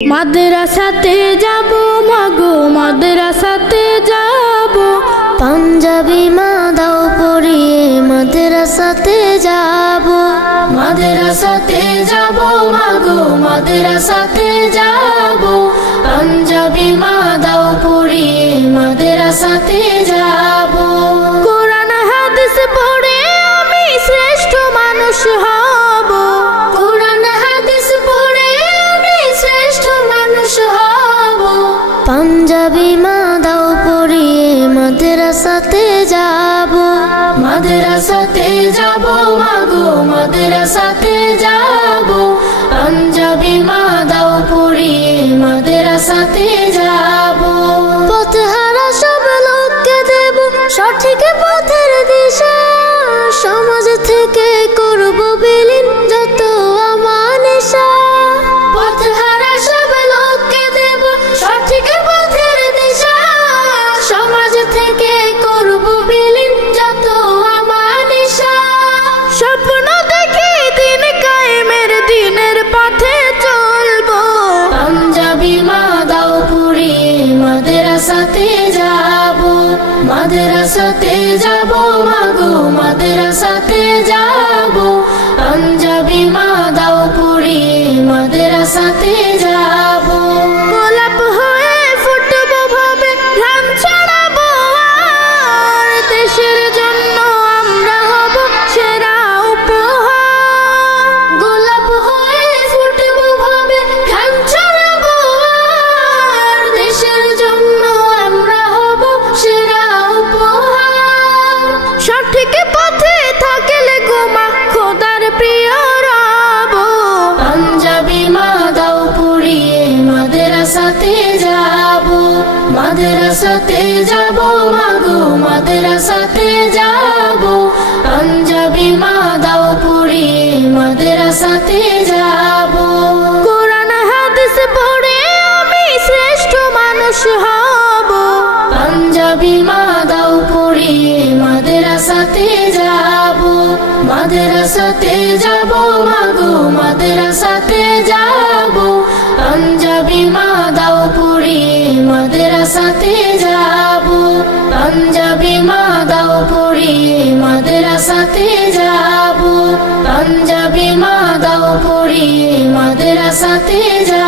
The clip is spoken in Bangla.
মাদ্রাসাতে যাব মাগো মাদ্রাসাতে যাব, পাঞ্জাবি মা দাও পরিয়ে মাদ্রাসাতে যাব। মাদ্রাসাতে যাব মাগো মাদ্রাসাতে যাব, পাঞ্জাবি মা দাও পরিয়ে মাদ্রাসাতে যাব। কোরআন হাদিস পড়ে আমি শ্রেষ্ঠ মানুষ হব, কোরআন হাদিস পড়ে আমি শ্রেষ্ঠ মানুষ হব। পাঞ্জাবি মা দাও পরিয়ে মাদ্রাসাতে যাব। মাদ্রাসাতে যাব মাগো মাদ্রাসাতে যাব, পাঞ্জাবি মা দাও পরিয়ে মাদ্রাসাতে যাব। পথহারা সব লোককে দেব সঠিক পথের দিশা, সমাজ থেকে করব বিলীন যত আমানিশা। পথহারা সব লোককে দেব সঠিক পথের দিশা, সমাজ থেকে করব বিলীন যত আমানিশা। স্বপ্ন দেখি দিন কায়েমের দিনের পথে চলবো, পাঞ্জাবি মা দাও পরিয়ে মাদ্রাসাতে যাব। মাদ্রাসাতে যাব মাগো মাদ্রাসাতে যাব, পাঞ্জাবি মা দাও পরিয়ে মাদ্রাসাতে যাব। গোলাপ হয়ে ফুটবো ভাবে ঘাম ছড়াবো, আর দেশের জন্য আমরা হব সেরা উপহার। গোলাপ হয়ে ফুটবো ভাবে ঘাম ছড়াবো, আর দেশের জন্য আমরা হব সেরা উপহার। সঠিক পথে থাকলে গোমা খোদার প্রিয় রব, পাঞ্জাবি মা দাও পরিয়ে মাদ্রাসাতে যাব। মাদ্রাসাতে যাব মাগো মাদ্রাসাতে যাব, পাঞ্জাবি মা দাও পরিয়ে মাদ্রাসাতে যাব। কোরআন হাদিস পড়ে আমি শ্রেষ্ঠ মানুষ হব, পাঞ্জাবি মা দাও পরিয়ে মাদ্রাসাতে যাব। মাদ্রাসাতে যাব মাগো মাদ্রাসাতে যাব, পাঞ্জাবি মা দাও পরিয়ে মাদ্রাসাতে যাব। পাঞ্জাবি মা দাও পরিয়ে মাদ্রাসাতে যাব, পাঞ্জাবি মা দাও পরিয়ে মাদ্রাসাতে যাব।